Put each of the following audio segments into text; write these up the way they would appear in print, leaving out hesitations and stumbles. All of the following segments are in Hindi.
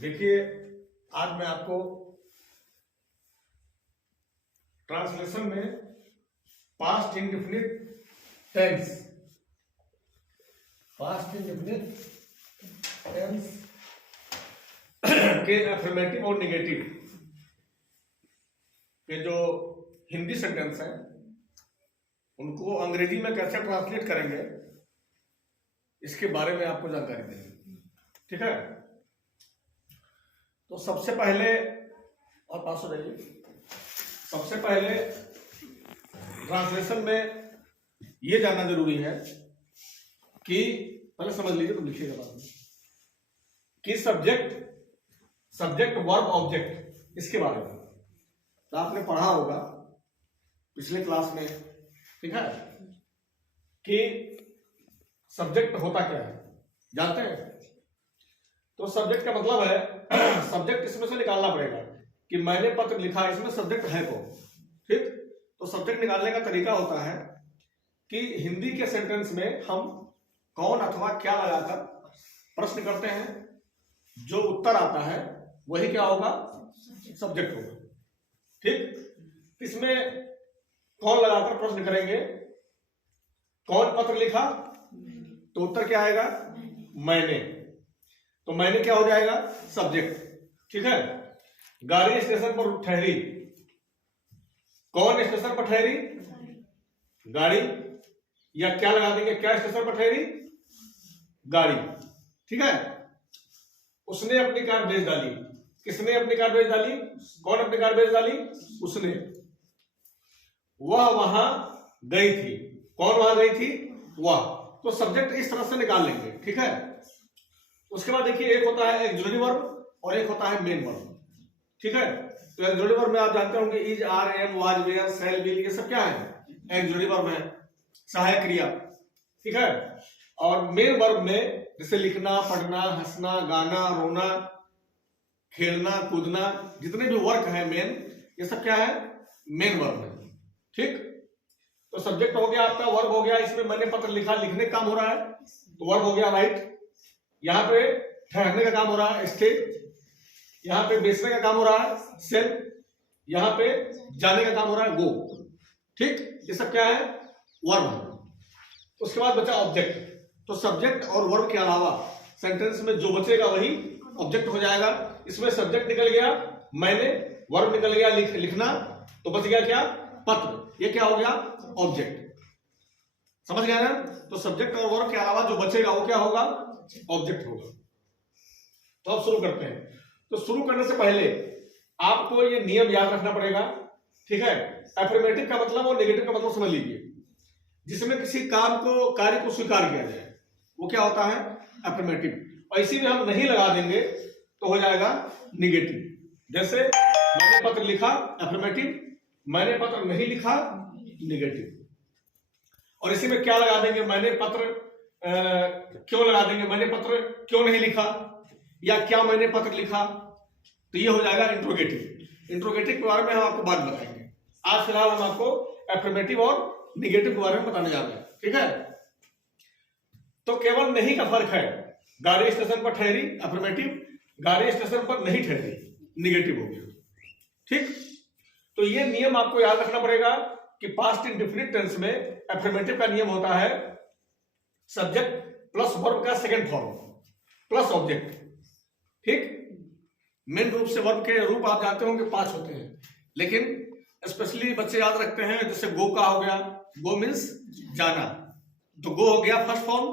देखिए, आज मैं आपको ट्रांसलेशन में पास्ट इंडेफिनिट टेंस के अफर्मेटिव और नेगेटिव के जो हिंदी सेंटेंस हैं उनको अंग्रेजी में कैसे ट्रांसलेट करेंगे इसके बारे में आपको जानकारी देंगे। ठीक है, तो सबसे पहले और पास हो जाइए। सबसे पहले ट्रांसलेशन में ये जानना जरूरी है कि पहले समझ लीजिए तो लिखिएगा बाद में कि सब्जेक्ट वर्ब ऑब्जेक्ट इसके बारे में तो आपने पढ़ा होगा पिछले क्लास में। ठीक है, कि सब्जेक्ट होता क्या है जानते हैं? तो सब्जेक्ट का मतलब है सब्जेक्ट इसमें से निकालना पड़ेगा कि मैंने पत्र लिखा, इसमें सब्जेक्ट है कौन। ठीक, तो सब्जेक्ट निकालने का तरीका होता है कि हिंदी के सेंटेंस में हम कौन अथवा क्या लगाकर प्रश्न करते हैं, जो उत्तर आता है वही क्या होगा, सब्जेक्ट होगा। ठीक, इसमें कौन लगाकर प्रश्न करेंगे, कौन पत्र लिखा तो उत्तर क्या आएगा, मैंने। तो मैंने क्या हो जाएगा, सब्जेक्ट। ठीक है, गाड़ी स्टेशन पर ठहरी, कौन स्टेशन पर ठहरी, गाड़ी, या क्या लगा देंगे, क्या स्टेशन पर ठहरी, गाड़ी। ठीक है, उसने अपनी कार बेच डाली, किसने अपनी कार बेच डाली, कौन अपनी कार बेच डाली, उसने। वह वहां गई थी, कौन वहां गई थी, वह। तो सब्जेक्ट इस तरह से निकाल लेंगे। ठीक है, उसके बाद देखिए एक होता है एक्सक्लूसिव वर्ब और एक होता है मेन वर्ब। ठीक है, तो एक्सक्लूसिव वर्ब में आप जानते होंगे is, are, am, was, were, shall, will, ये सब क्या है, एक्सक्लूसिव वर्ब है, सहायक क्रिया। ठीक है, और मेन वर्ब में जैसे लिखना, पढ़ना, हंसना, गाना, रोना, खेलना, कूदना, जितने भी वर्क है मेन, ये सब क्या है, मेन वर्ब है। ठीक, तो सब्जेक्ट हो गया आपका, वर्ब हो गया, इसमें मैंने पत्र लिखा, लिखने का काम हो रहा है तो वर्ब हो गया राइट। यहाँ पे ठहरने का काम हो रहा है स्टे, यहाँ पे बेचने का काम हो रहा है सेल, यहाँ पे जाने का काम हो रहा है गो। ठीक, ये सब क्या है, वर्ब है। उसके बाद बचा ऑब्जेक्ट। तो सब्जेक्ट और वर्ब के अलावा सेंटेंस में जो बचेगा वही ऑब्जेक्ट हो जाएगा। इसमें सब्जेक्ट निकल गया मैंने, वर्ब निकल गया लिखना, तो बच गया क्या, पत्र। ये क्या हो गया, ऑब्जेक्ट। समझ गया ना? तो सब्जेक्ट और वर्ब के अलावा जो बचेगा वो क्या होगा, ऑब्जेक्ट होगा। तो अब शुरू करते हैं। तो शुरू करने से पहले आपको ये नियम याद रखना पड़ेगा। ठीक है, अफर्मेटिव का मतलब और नेगेटिव का मतलब समझ लीजिए। जिसमें किसी कार्य को स्वीकार किया जाए वो क्या होता है, अफर्मेटिव। और इसी में हम नहीं लगा देंगे तो हो जाएगा निगेटिव। जैसे मैंने पत्र लिखा, अफर्मेटिव, मैंने पत्र नहीं लिखा, निगेटिव। और इसी में क्या लगा देंगे, मैंने पत्र क्यों लगा देंगे, मैंने पत्र क्यों नहीं लिखा, या क्या मैंने पत्र लिखा, तो ये हो जाएगा इंट्रोगेटिव। इंट्रोगेटिव के बारे में हम आपको बाद बताएंगे। आज फिलहाल हम आपको अफर्मेटिव और निगेटिव के बारे में बताने जा रहे हैं। ठीक है, तो केवल नहीं का फर्क है। गाड़ी स्टेशन पर ठहरी, अफर्मेटिव, गाड़ी स्टेशन पर नहीं ठहरी, निगेटिव हो गया। ठीक, तो ये नियम आपको याद रखना पड़ेगा कि पास्ट इंडेफिनिट टेंस में अफर्मेटिव का नियम होता है सब्जेक्ट प्लस वर्ब का सेकंड फॉर्म प्लस ऑब्जेक्ट। ठीक, मेन रूप से वर्ब के रूप आप जानते होंगे 5 होते हैं, लेकिन स्पेशली बच्चे याद रखते हैं। जैसे गो का हो गया, गो मीन्स जाना, तो गो हो गया फर्स्ट फॉर्म,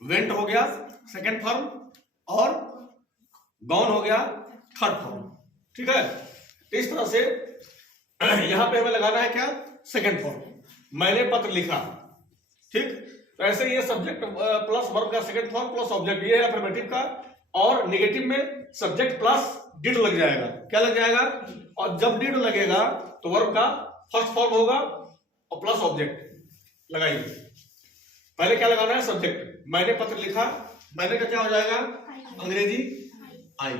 वेंट हो गया सेकंड फॉर्म, और गॉन हो गया थर्ड फॉर्म। ठीक है, तो इस तरह से यहां पे हमें लगाना है क्या, सेकंड फॉर्म, मैंने पत्र लिखा। ठीक, तो ऐसे ये सब्जेक्ट प्लस वर्ब का सेकंड फॉर्म प्लस ऑब्जेक्ट, ये है अफर्मेटिव का। और नेगेटिव में सब्जेक्ट प्लस डिड लग जाएगा। क्या लग जाएगा, और जब डिड लगेगा तो वर्ब का फर्स्ट फॉर्म होगा और प्लस ऑब्जेक्ट लगाइए। पहले क्या लगाना है, सब्जेक्ट, मैंने पत्र लिखा, मैंने का क्या हो जाएगा, अंग्रेजी आई।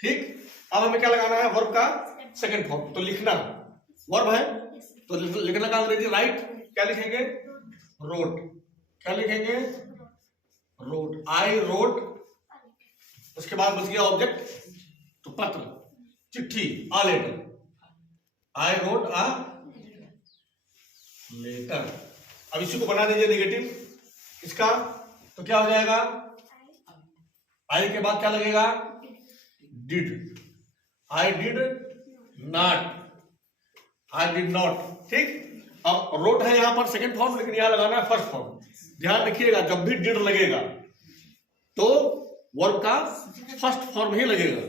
ठीक, अब हमें क्या लगाना है, वर्ब का सेकंड फॉर्म। तो लिखना वर्ब है, तो लिखना का अंग्रेजी राइट, क्या लिखेंगे, रोट। क्या लिखेंगे, रोट, आई रोट उसके बाद बच गया ऑब्जेक्ट, तो पत्र, चिट्ठी, a letter, I wrote a letter. अब इसी को बना दीजिए नेगेटिव इसका, तो क्या हो जाएगा, आई के बाद क्या लगेगा, did, I did not, I did not. ठीक, अब रोट है यहां पर सेकंड फॉर्म, लेकिन यहां लगाना है फर्स्ट फॉर्म। ध्यान रखिएगा, जब भी डिड लगेगा तो वर्ब का फर्स्ट फॉर्म ही लगेगा,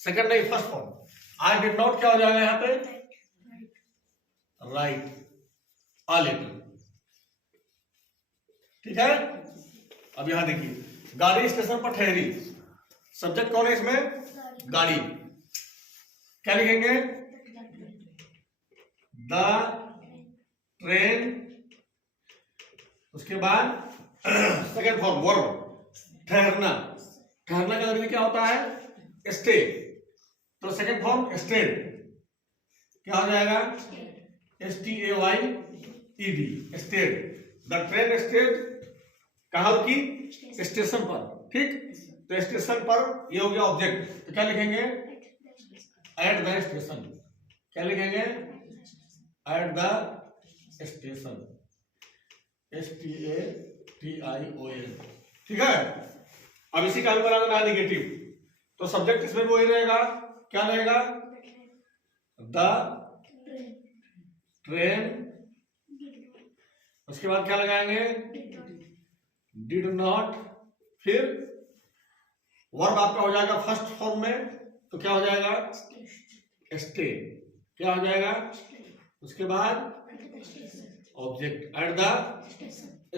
सेकंड नहीं, first form. I did not क्या हो जाएगा यहां पे, राइट अ लेटर। ठीक है, अब यहां देखिए, गाड़ी स्टेशन पर ठहरी, सब्जेक्ट कौन है इसमें, गाड़ी, क्या लिखेंगे, द ट्रेन, उसके बाद सेकेंड फॉर्म वर्ब, ठहरना, ठहरना का अंग्रेजी क्या होता है, स्टे, तो सेकेंड फॉर्म स्टेड, क्या हो जाएगा, STAYED, stayed, the train stayed, कहां रुकी, स्टेशन पर। ठीक, तो स्टेशन पर ये हो गया ऑब्जेक्ट, तो क्या लिखेंगे, एट द स्टेशन, क्या लिखेंगे, एट द स्टेशन, STATION। ठीक है, अब इसी का भी बना देना नेगेटिव, तो सब्जेक्ट इसमें भी वही रहेगा, क्या रहेगा, द ट्रेन, उसके बाद क्या लगाएंगे, डिड नॉट, फिर वर्ब आपका हो जाएगा फर्स्ट फॉर्म में, तो क्या हो जाएगा, स्टे, क्या हो जाएगा, उसके बाद ऑब्जेक्ट, एट द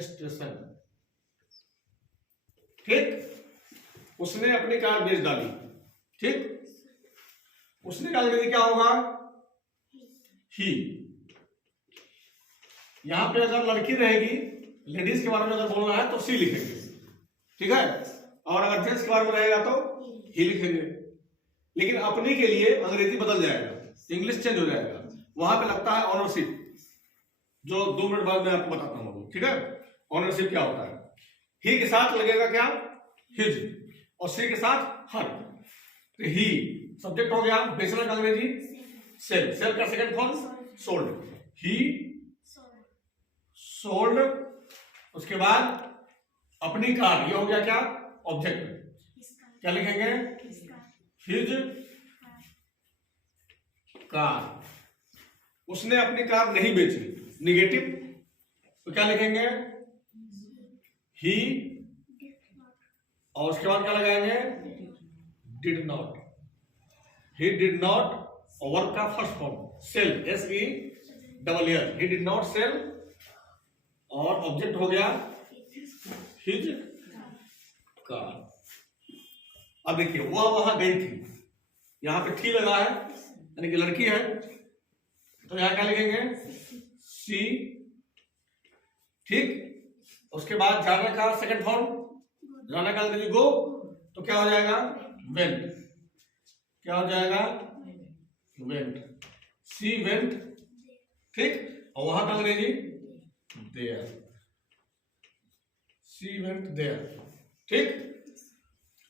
स्टेशन। ठीक, उसने अपनी कार बेच डाली। ठीक, उसने का अंग्रेजी क्या होगा, ही। यहां पे अगर लड़की रहेगी, लेडीज के बारे में अगर बोलना है तो सी लिखेंगे। ठीक है, और अगर जेंट्स के बारे में रहेगा तो ही लिखेंगे। लेकिन अपनी के लिए अंग्रेजी बदल जाएगा, इंग्लिश चेंज हो जाएगा, वहां पे लगता है ऑनरशिप, जो 2 मिनट बाद मैं आपको बताता हूं। ठीक है, ऑनरशिप क्या होता है, ही के साथ लगेगा क्या, हिज, और सी के साथ हर। तो ही सब्जेक्ट हो गया, बेचना का अंग्रेजी सेल, सेल का सेकंड फॉर्म सोल्ड, ही सोल्ड, उसके बाद अपनी कार, ये हो गया क्या, ऑब्जेक्ट, क्या लिखेंगे, हिज कार। उसने अपनी कार नहीं बेची, निगेटिव, तो क्या लिखेंगे, ही, और उसके बाद क्या लगाएंगे, did not, he did not, और वर्ब का first form sell, SELL, he did not sell, और ऑब्जेक्ट हो गया हिज कार। अब देखिए, वह वहां गई थी, यहां पे थी लगा है, यानी कि लड़की है, तो यहां क्या लिखेंगे, सी। ठीक, उसके बाद जाने का सेकंड फॉर्म, जाने का अंग्रेजी गो, तो क्या हो जाएगा, वेंट, क्या हो जाएगा, वेंट, सी वेंट। ठीक, और वहां का अंग्रेजी देयर, सी वेंट देयर। ठीक,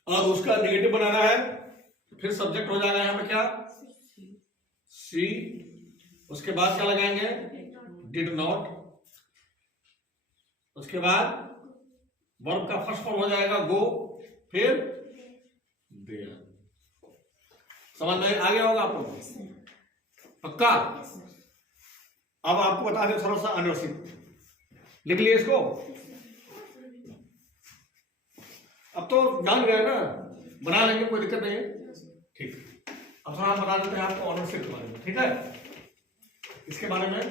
अब उसका नेगेटिव बनाना है, फिर सब्जेक्ट हो जाएगा यहां पे क्या, सी, उसके बाद क्या लगाएंगे, डिड नॉट, उसके बाद वर्ब का फर्स्ट फॉर्म हो जाएगा गो, फिर देयर। समझ में आ गया होगा आपको, पक्का। अब आपको बता दें थोड़ा सा अनरसिक, लिख लिए इसको, अब तो जान गए ना, बना लेंगे, कोई दिक्कत नहीं है। ठीक, अब थोड़ा बता देते हैं आपको ऑनरशिप के बारे में। ठीक है, इसके बारे में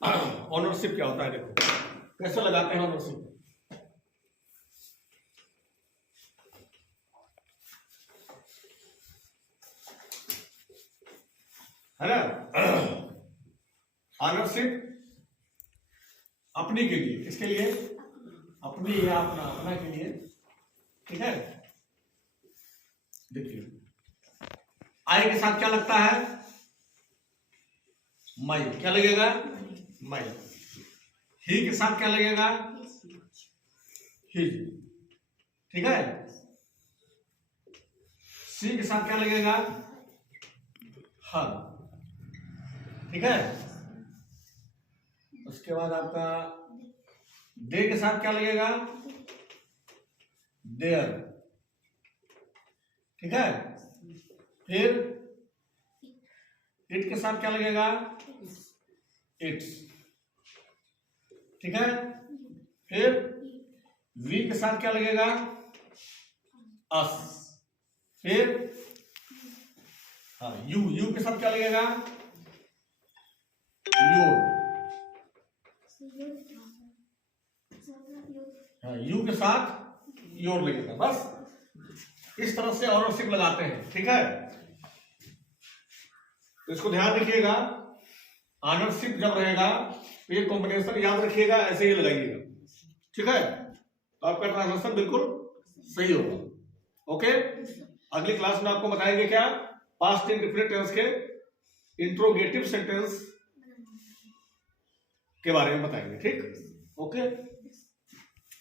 ऑनरशिप क्या होता है, देखो कैसे लगाते हैं ऑनरशिप। है ना, ऑनरशिप अपनी के लिए, किसके लिए, अपनी या अपना, अपना के लिए। ठीक है, देखिए आई के साथ क्या लगता है, माई, क्या लगेगा, माई। ही के साथ क्या लगेगा, हिज, ठीक है। सी के साथ क्या लगेगा? हग, ठीक है। उसके बाद आपका दे के साथ क्या लगेगा? देयर, ठीक है। फिर इट के साथ क्या लगेगा? इट्स, ठीक है। फिर वी के साथ क्या लगेगा? अस। फिर यू के साथ क्या लगेगा? योर, यू के साथ योर लगेगा। बस इस तरह से ऑनरशिप लगाते हैं, ठीक है। तो इसको ध्यान रखिएगा, ऑनरशिप जब रहेगा तो ये कॉम्बिनेशन याद रखिएगा, ऐसे ही लगाइएगा, ठीक है। तो आपका ट्रांसलेशन बिल्कुल सही होगा। ओके, अगली क्लास में आपको बताएंगे क्या? पास्ट इंडेफिनिट टेंस के इंट्रोगेटिव सेंटेंस के बारे में बताएंगे, ठीक। ओके।